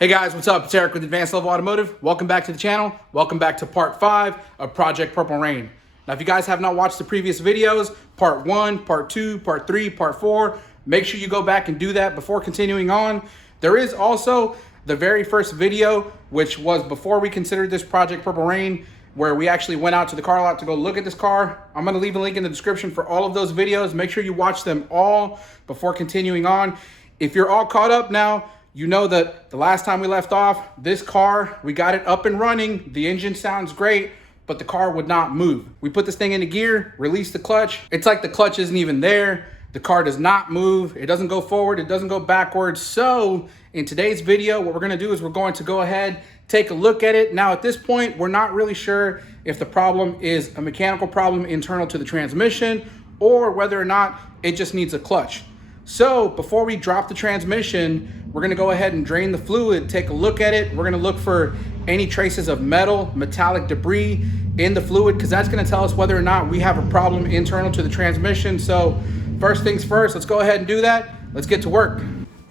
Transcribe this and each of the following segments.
Hey guys, what's up? It's Eric with Advanced Level Automotive. Welcome back to the channel. Welcome back to part 5 of Project Purple Rain. Now, if you guys have not watched the previous videos, part 1, part 2, part 3, part 4, make sure you go back and do that before continuing on. There is also the very first video, which was before we considered this Project Purple Rain, where we actually went out to the car lot to go look at this car. I'm gonna leave a link in the description for all of those videos. Make sure you watch them all before continuing on. If you're all caught up now, you know that the last time we left off, this car, we got it up and running. The engine sounds great, but the car would not move. We put this thing into gear, released the clutch. It's like the clutch isn't even there. The car does not move. It doesn't go forward. It doesn't go backwards. So in today's video, what we're gonna do is we're going to go ahead, take a look at it. Now at this point, we're not really sure if the problem is a mechanical problem internal to the transmission or whether or not it just needs a clutch. So before we drop the transmission, we're gonna go ahead and drain the fluid, take a look at it. We're gonna look for any traces of metal, metallic debris in the fluid, because that's gonna tell us whether or not we have a problem internal to the transmission. So first things first, let's go ahead and do that. Let's get to work.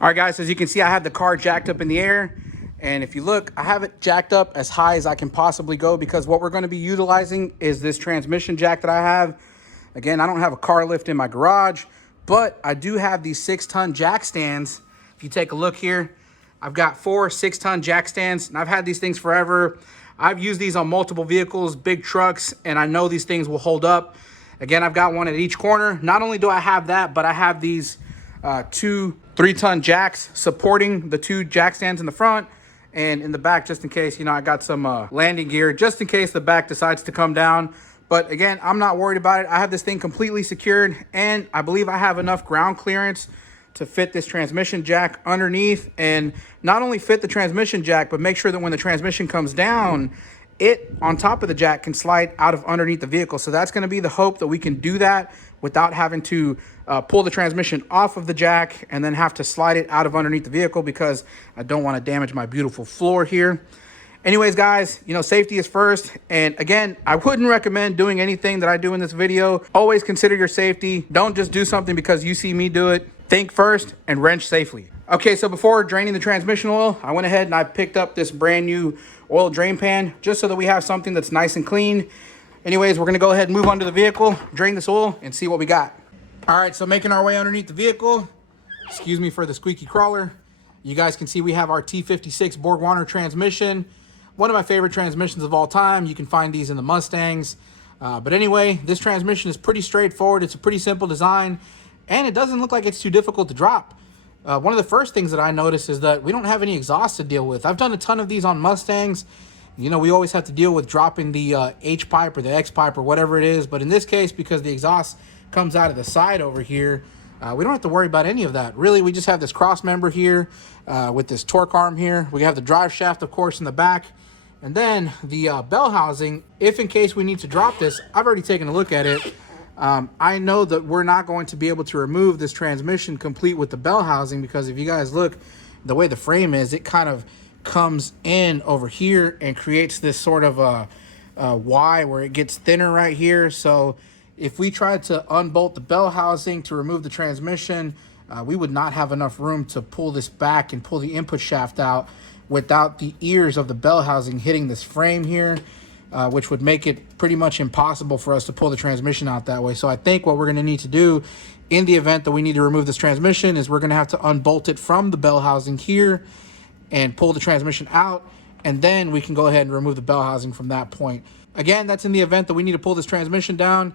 All right guys, as you can see, I have the car jacked up in the air. And if you look, I have it jacked up as high as I can possibly go, because what we're gonna be utilizing is this transmission jack that I have. Again, I don't have a car lift in my garage, but I do have these 6-ton jack stands. If you take a look here, I've got 4 6-ton jack stands, and I've had these things forever. I've used these on multiple vehicles, big trucks, and I know these things will hold up. Again, I've got one at each corner. Not only do I have that, but I have these 2 3-ton jacks supporting the 2 jack stands in the front and in the back, just in case, you know, I got some landing gear, just in case the back decides to come down. But again, I'm not worried about it. I have this thing completely secured, and I believe I have enough ground clearance to fit this transmission jack underneath, and not only fit the transmission jack, but make sure that when the transmission comes down, it on top of the jack can slide out of underneath the vehicle. So that's going to be the hope, that we can do that without having to pull the transmission off of the jack and then have to slide it out of underneath the vehicle, because I don't want to damage my beautiful floor here. Anyways, guys, you know, safety is first. And again, I wouldn't recommend doing anything that I do in this video. Always consider your safety. Don't just do something because you see me do it. Think first and wrench safely. Okay, so before draining the transmission oil, I went ahead and I picked up this brand new oil drain pan, just so that we have something that's nice and clean. Anyways, we're gonna go ahead and move onto the vehicle, drain this oil, and see what we got. All right, so making our way underneath the vehicle. Excuse me for the squeaky crawler. You guys can see we have our T56 BorgWarner transmission. One of my favorite transmissions of all time. You can find these in the Mustangs. But anyway, this transmission is pretty straightforward. It's a pretty simple design, and it doesn't look like it's too difficult to drop. One of the first things that I noticed is that we don't have any exhaust to deal with. I've done a ton of these on Mustangs. You know, we always have to deal with dropping the H-pipe or the X-pipe or whatever it is. But in this case, because the exhaust comes out of the side over here, we don't have to worry about any of that. Really, we just have this cross member here with this torque arm here. We have the drive shaft, of course, in the back. And then the bell housing, if in case we need to drop this, I've already taken a look at it. I know that we're not going to be able to remove this transmission complete with the bell housing, because if you guys look, the way the frame is, it kind of comes in over here and creates this sort of a Y where it gets thinner right here. So if we tried to unbolt the bell housing to remove the transmission, we would not have enough room to pull this back and pull the input shaft out without the ears of the bell housing hitting this frame here, which would make it pretty much impossible for us to pull the transmission out that way. So I think what we're gonna need to do in the event that we need to remove this transmission is we're gonna have to unbolt it from the bell housing here and pull the transmission out, and then we can go ahead and remove the bell housing from that point. Again, that's in the event that we need to pull this transmission down.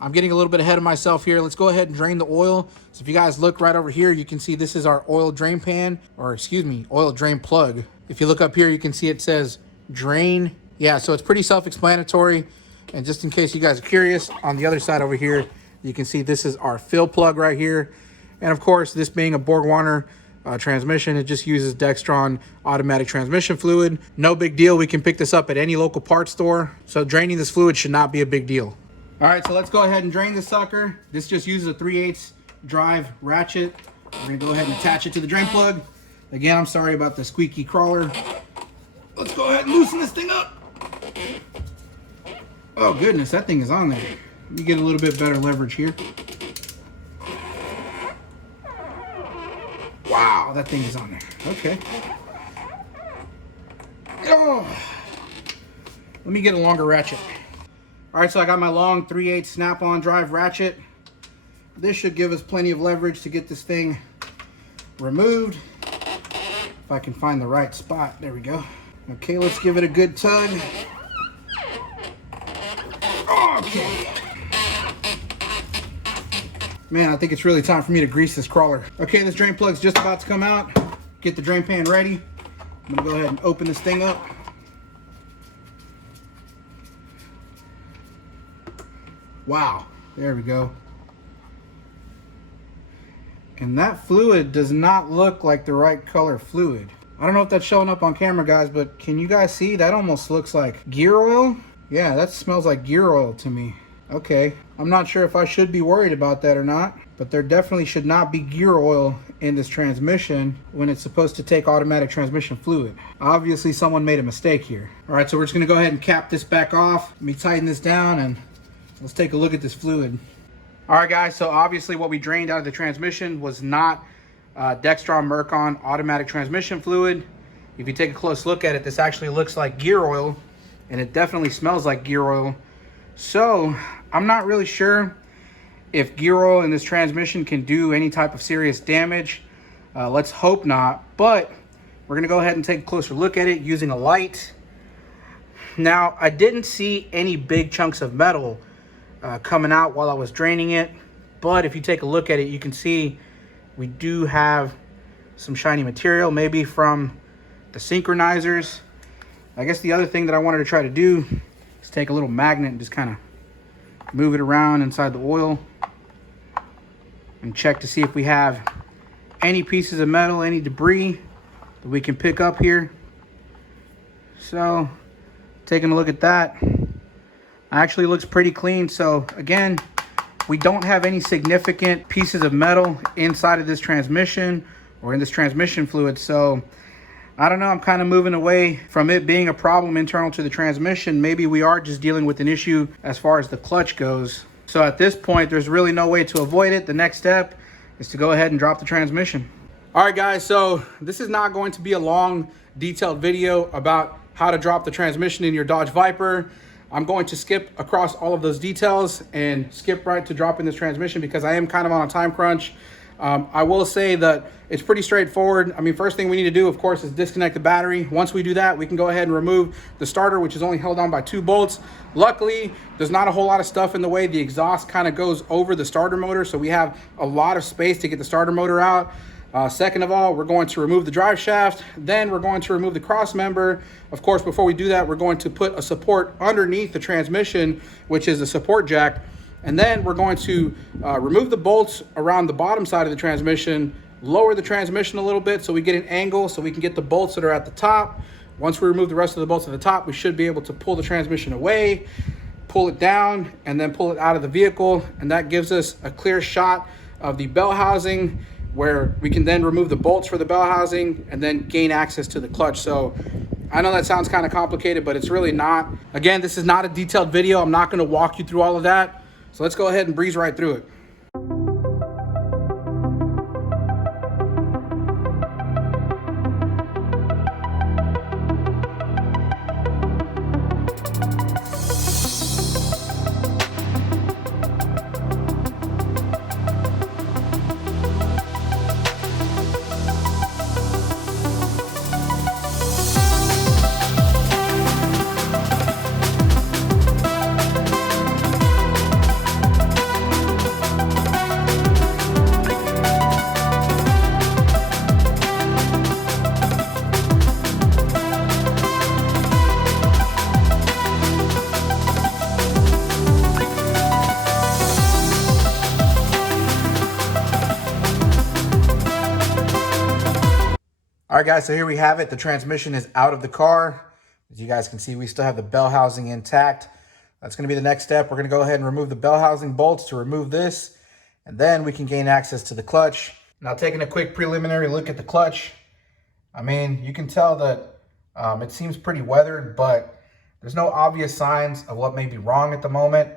I'm getting a little bit ahead of myself here. Let's go ahead and drain the oil. So if you guys look right over here, you can see this is our oil drain pan, or excuse me, oil drain plug. If you look up here, you can see it says drain. Yeah, so it's pretty self-explanatory. And just in case you guys are curious, on the other side over here, you can see this is our fill plug right here. And of course, this being a BorgWarner transmission, it just uses Dextron automatic transmission fluid. No big deal. We can pick this up at any local parts store. So draining this fluid should not be a big deal. All right, so let's go ahead and drain this sucker. This just uses a 3/8 drive ratchet. We're gonna go ahead and attach it to the drain plug. Again, I'm sorry about the squeaky crawler. Let's go ahead and loosen this thing up. Oh goodness, that thing is on there. Let me get a little bit better leverage here. Wow, that thing is on there. Okay. Let me get a longer ratchet. All right, so I got my long 3/8 snap-on drive ratchet. This should give us plenty of leverage to get this thing removed. If I can find the right spot, there we go. Okay, let's give it a good tug. Okay. Man, I think it's really time for me to grease this crawler. Okay, this drain plug's just about to come out. Get the drain pan ready. I'm gonna go ahead and open this thing up. Wow, there we go. And that fluid does not look like the right color fluid. I don't know if that's showing up on camera, guys, but can you guys see? That almost looks like gear oil. Yeah, that smells like gear oil to me. Okay, I'm not sure if I should be worried about that or not, but there definitely should not be gear oil in this transmission when it's supposed to take automatic transmission fluid. Obviously, someone made a mistake here. All right, so we're just gonna go ahead and cap this back off. Let me tighten this down and let's take a look at this fluid. All right, guys, so obviously what we drained out of the transmission was not Dextron Mercon automatic transmission fluid. If you take a close look at it, this actually looks like gear oil, and it definitely smells like gear oil. So I'm not really sure if gear oil in this transmission can do any type of serious damage. Let's hope not, but we're gonna go ahead and take a closer look at it using a light. Now, I didn't see any big chunks of metal coming out while I was draining it, but if you take a look at it, you can see we do have some shiny material, maybe from the synchronizers. I guess the other thing that I wanted to try to do is take a little magnet and just kind of move it around inside the oil and check to see if we have any pieces of metal, any debris that we can pick up here. So taking a look at that, actually looks pretty clean. So again, we don't have any significant pieces of metal inside of this transmission or in this transmission fluid. So I don't know, I'm kind of moving away from it being a problem internal to the transmission. Maybe we are just dealing with an issue as far as the clutch goes. So at this point, there's really no way to avoid it. The next step is to go ahead and drop the transmission. All right, guys, so this is not going to be a long, detailed video about how to drop the transmission in your Dodge Viper. I'm going to skip across all of those details and skip right to dropping this transmission because I am kind of on a time crunch. I will say that it's pretty straightforward. I mean, first thing we need to do, of course, is disconnect the battery. Once we do that, we can go ahead and remove the starter, which is only held on by 2 bolts. Luckily, there's not a whole lot of stuff in the way. The exhaust kind of goes over the starter motor, so we have a lot of space to get the starter motor out. Second of all, we're going to remove the drive shaft. Then we're going to remove the cross member. Of course, before we do that, we're going to put a support underneath the transmission, which is a support jack. And then we're going to remove the bolts around the bottom side of the transmission, lower the transmission a little bit so we get an angle so we can get the bolts that are at the top. Once we remove the rest of the bolts at the top, we should be able to pull the transmission away, pull it down, and then pull it out of the vehicle. And that gives us a clear shot of the bell housing, where we can then remove the bolts for the bell housing and then gain access to the clutch. So I know that sounds kind of complicated, but it's really not. Again, this is not a detailed video. I'm not going to walk you through all of that. So let's go ahead and breeze right through it. All right, guys, so here we have it. The transmission is out of the car. As you guys can see, we still have the bell housing intact. That's going to be the next step. We're going to go ahead and remove the bell housing bolts to remove this, and then we can gain access to the clutch. Now, taking a quick preliminary look at the clutch, I mean, you can tell that it seems pretty weathered, but there's no obvious signs of what may be wrong at the moment.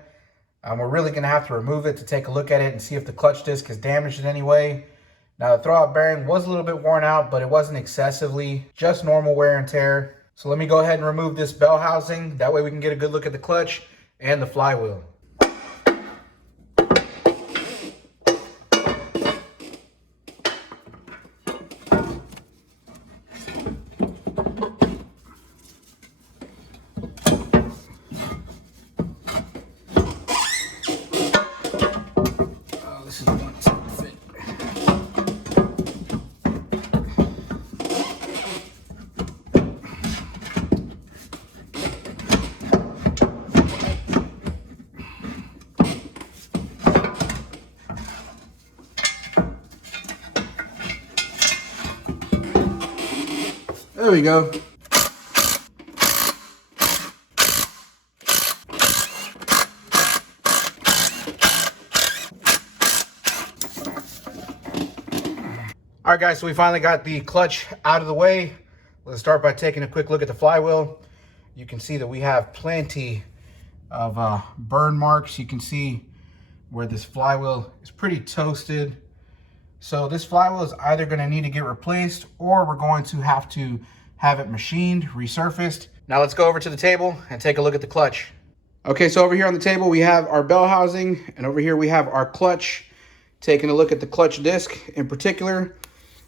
We're really going to have to remove it to take a look at it and see if the clutch disc is damaged in any way. Now, the throwout bearing was a little bit worn out, but it wasn't excessively, just normal wear and tear. So let me go ahead and remove this bell housing. That way we can get a good look at the clutch and the flywheel. This is the one that's not fit. There we go. All right, guys, so we finally got the clutch out of the way. Let's start by taking a quick look at the flywheel. You can see that we have plenty of burn marks. You can see where this flywheel is pretty toasted. So this flywheel is either going to need to get replaced, or we're going to have it machined, resurfaced. Now let's go over to the table and take a look at the clutch. Okay, so over here on the table, we have our bell housing, and over here we have our clutch. Taking a look at the clutch disc in particular.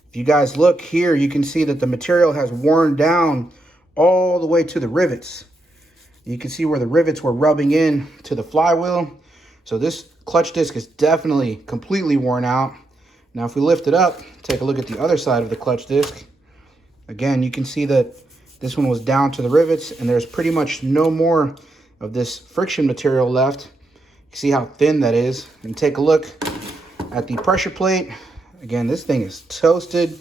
If you guys look here, you can see that the material has worn down all the way to the rivets. You can see where the rivets were rubbing in to the flywheel. So this clutch disc is definitely completely worn out. Now, if we lift it up, take a look at the other side of the clutch disc. Again, you can see that this one was down to the rivets, and there's pretty much no more of this friction material left. You see how thin that is. And take a look at the pressure plate. Again, this thing is toasted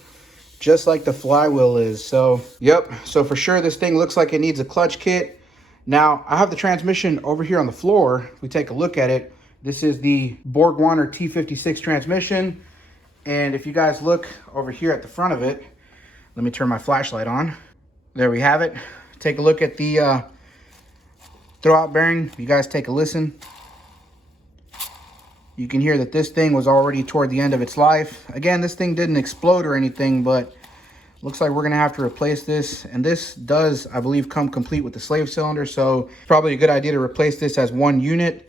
just like the flywheel is. So, yep. So for sure, this thing looks like it needs a clutch kit. Now, I have the transmission over here on the floor. If we take a look at it, this is the BorgWarner T56 transmission. And if you guys look over here at the front of it, let me turn my flashlight on. There we have it. Take a look at the throwout bearing. If you guys take a listen, you can hear that this thing was already toward the end of its life. Again, this thing didn't explode or anything, but looks like we're gonna have to replace this. And this does, I believe, come complete with the slave cylinder. So it's probably a good idea to replace this as one unit.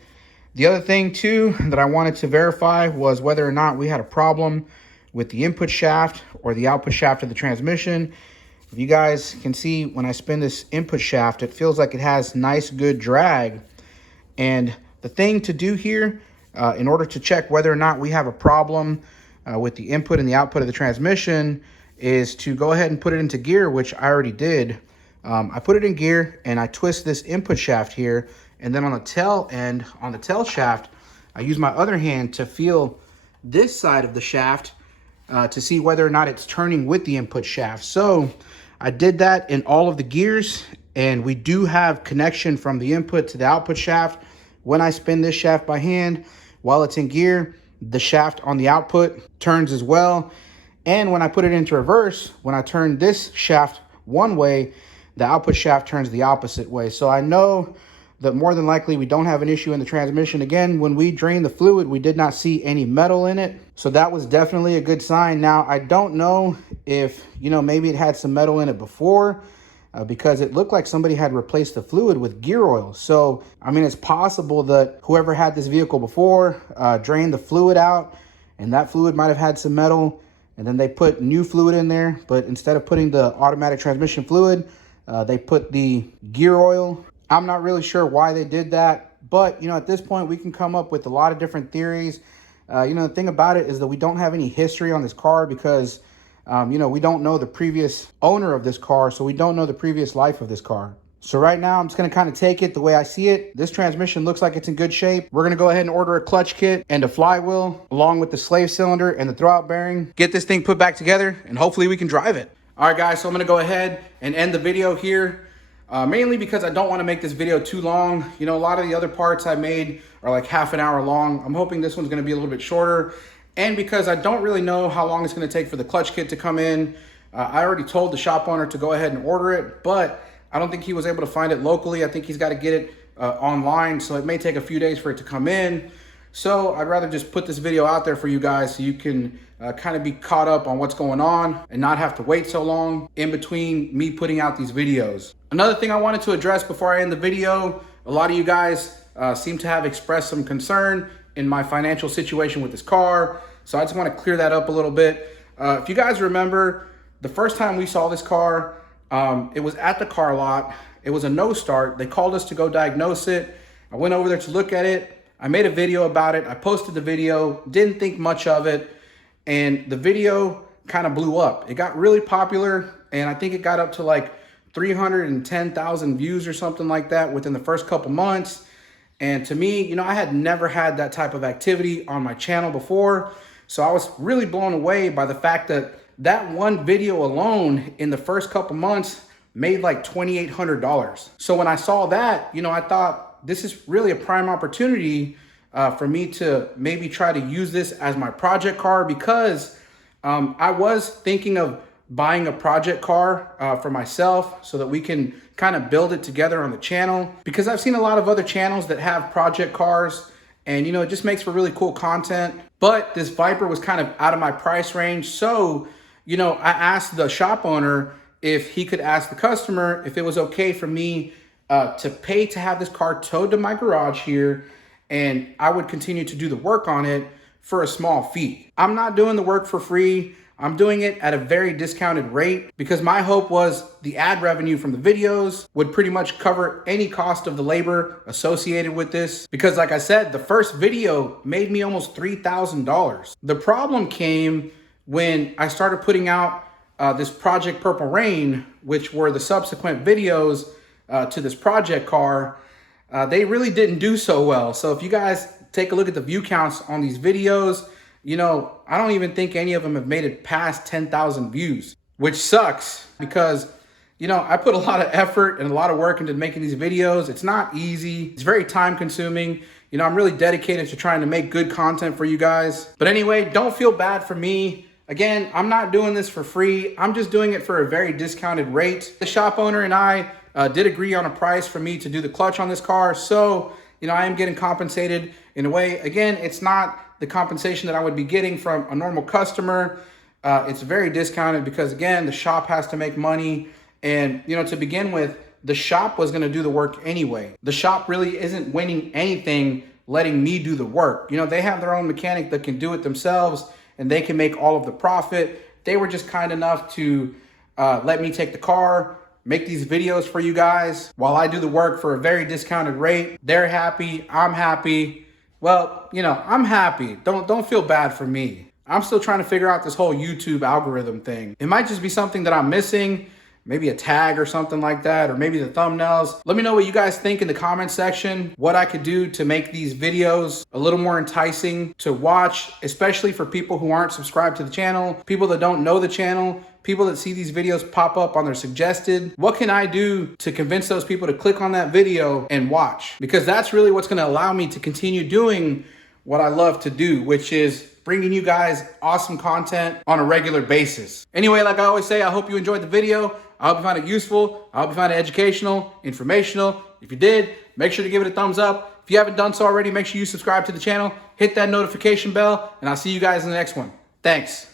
The other thing too that I wanted to verify was whether or not we had a problem with the input shaft or the output shaft of the transmission. If you guys can see, when I spin this input shaft, it feels like it has nice, good drag. And the thing to do here, in order to check whether or not we have a problem with the input and the output of the transmission, is to go ahead and put it into gear, which I already did. I put it in gear and I twist this input shaft here, and then on the tail end, on the tail shaft, I use my other hand to feel this side of the shaft to see whether or not it's turning with the input shaft. So I did that in all of the gears, and we do have connection from the input to the output shaft. When I spin this shaft by hand, while it's in gear, the shaft on the output turns as well. And when I put it into reverse, when I turn this shaft one way, the output shaft turns the opposite way. So I know that more than likely we don't have an issue in the transmission. Again, when we drained the fluid, we did not see any metal in it. So that was definitely a good sign. Now, I don't know if, maybe it had some metal in it before, because it looked like somebody had replaced the fluid with gear oil. So, I mean, it's possible that whoever had this vehicle before drained the fluid out, and that fluid might have had some metal, and then they put new fluid in there. But instead of putting the automatic transmission fluid, they put the gear oil. I'm not really sure why they did that, but, at this point, we can come up with a lot of different theories. The thing about it is that we don't have any history on this car because we don't know the previous owner of this car, so we don't know the previous life of this car. So right now, I'm just going to kind of take it the way I see it. This transmission looks like it's in good shape. We're going to go ahead and order a clutch kit and a flywheel, along with the slave cylinder and the throwout bearing. Get this thing put back together, and hopefully we can drive it. All right, guys, so I'm going to go ahead and end the video here, mainly because I don't want to make this video too long. A lot of the other parts I made are like half an hour long. I'm hoping this one's going to be a little bit shorter. And because I don't really know how long it's going to take for the clutch kit to come in. I already told the shop owner to go ahead and order it, but I don't think he was able to find it locally. I think he's got to get it online, so it may take a few days for it to come in. So I'd rather just put this video out there for you guys so you can kind of be caught up on what's going on and not have to wait so long in between me putting out these videos. Another thing I wanted to address before I end the video, a lot of you guys seem to have expressed some concern in my financial situation with this car. So I just want to clear that up a little bit. If you guys remember, the first time we saw this car, it was at the car lot. It was a no start. They called us to go diagnose it. I went over there to look at it. I made a video about it. I posted the video, didn't think much of it. And the video kind of blew up. It got really popular. And I think it got up to like 310,000 views or something like that within the first couple months. And to me, you know, I had never had that type of activity on my channel before. So I was really blown away by the fact that that one video alone in the first couple months made like $2,800. So when I saw that, you know, I thought, this is really a prime opportunity for me to maybe try to use this as my project car, because I was thinking of buying a project car for myself so that we can kind of build it together on the channel, because I've seen a lot of other channels that have project cars and, you know, it just makes for really cool content. But this Viper was kind of out of my price range. So, you know, I asked the shop owner if he could ask the customer if it was okay for me to pay to have this car towed to my garage here, and I would continue to do the work on it for a small fee. I'm not doing the work for free. I'm doing it at a very discounted rate because my hope was the ad revenue from the videos would pretty much cover any cost of the labor associated with this. Because like I said, the first video made me almost $3,000. The problem came when I started putting out this Project Purple Rain, which were the subsequent videos to this project car. They really didn't do so well. So if you guys take a look at the view counts on these videos, you know, I don't even think any of them have made it past 10,000 views, which sucks because, you know, I put a lot of effort and a lot of work into making these videos. It's not easy. It's very time consuming. You know, I'm really dedicated to trying to make good content for you guys. But anyway, don't feel bad for me. Again, I'm not doing this for free. I'm just doing it for a very discounted rate. The shop owner and I did agree on a price for me to do the clutch on this car. So, you know, I am getting compensated in a way. Again, it's not the compensation that I would be getting from a normal customer. It's very discounted because, again, the shop has to make money. And, you know, to begin with, the shop was going to do the work anyway. The shop really isn't winning anything letting me do the work. You know, they have their own mechanic that can do it themselves and they can make all of the profit. They were just kind enough to let me take the car, make these videos for you guys while I do the work for a very discounted rate. They're happy, I'm happy. Well, you know, I'm happy. Don't feel bad for me. I'm still trying to figure out this whole YouTube algorithm thing. It might just be something that I'm missing, maybe a tag or something like that, or maybe the thumbnails. Let me know what you guys think in the comment section, what I could do to make these videos a little more enticing to watch, especially for people who aren't subscribed to the channel, people that don't know the channel, people that see these videos pop up on their suggested. What can I do to convince those people to click on that video and watch? Because that's really what's gonna allow me to continue doing what I love to do, which is bringing you guys awesome content on a regular basis. Anyway, like I always say, I hope you enjoyed the video. I hope you found it useful. I hope you found it educational, informational. If you did, make sure to give it a thumbs up. If you haven't done so already, make sure you subscribe to the channel, hit that notification bell, and I'll see you guys in the next one. Thanks.